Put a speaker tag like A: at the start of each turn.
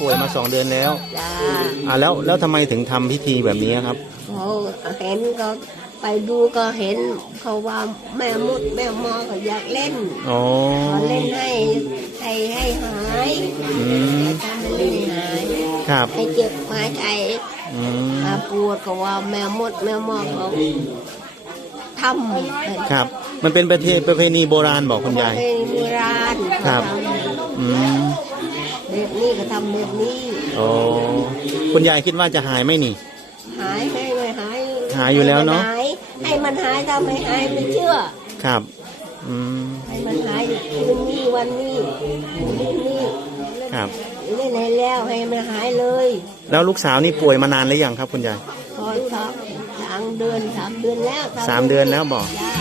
A: ป่วยมาสองเดือนแล้ว
B: จ้า
A: อ่าแล้วแล้วทำไมถึงทำพิธีแบบนี้ครับ
B: เขาเห็นก็ไปดูก็เห็นเขาว่าแม่มุดแม่มอก็อยากเล่น
A: อ๋อ
B: ขอเล่นให้ให้ให้หาย
A: อืม
B: ทำให้เล่นหาย
A: ครับ
B: ให้เจ็บหายใจ
A: อืม
B: อาปวดก็ว่าแม่มดแม่มอเขาทำ
A: ครับ มันเป็นประเพประเพณีโบราณบอกคุณยาย
B: เป็นโบราณ
A: ครับ อืม
B: แบบนี้ก็ทำแบบนี้
A: โอ้คุณยายคิดว่าจะหายไหมนี่
B: หายไหมไม่หาย
A: หายอยู่แล้วเนอะ
B: ให้มัหายให้มันหายถ้าไม่หายไม่เชื่อ
A: ครับ อืม
B: ให้มันหายคืนนี้วันนี้คืนนี้
A: ครับ
B: เล่นให้แล้วให้มันหายเลย
A: แล้วลูกสาวนี่ป่วยมานานหรือยังครับ คุณยาย
B: พอสามสามเดือนสามเดือนแล้ว
A: สามเดือนแล้วบอก
B: จ้า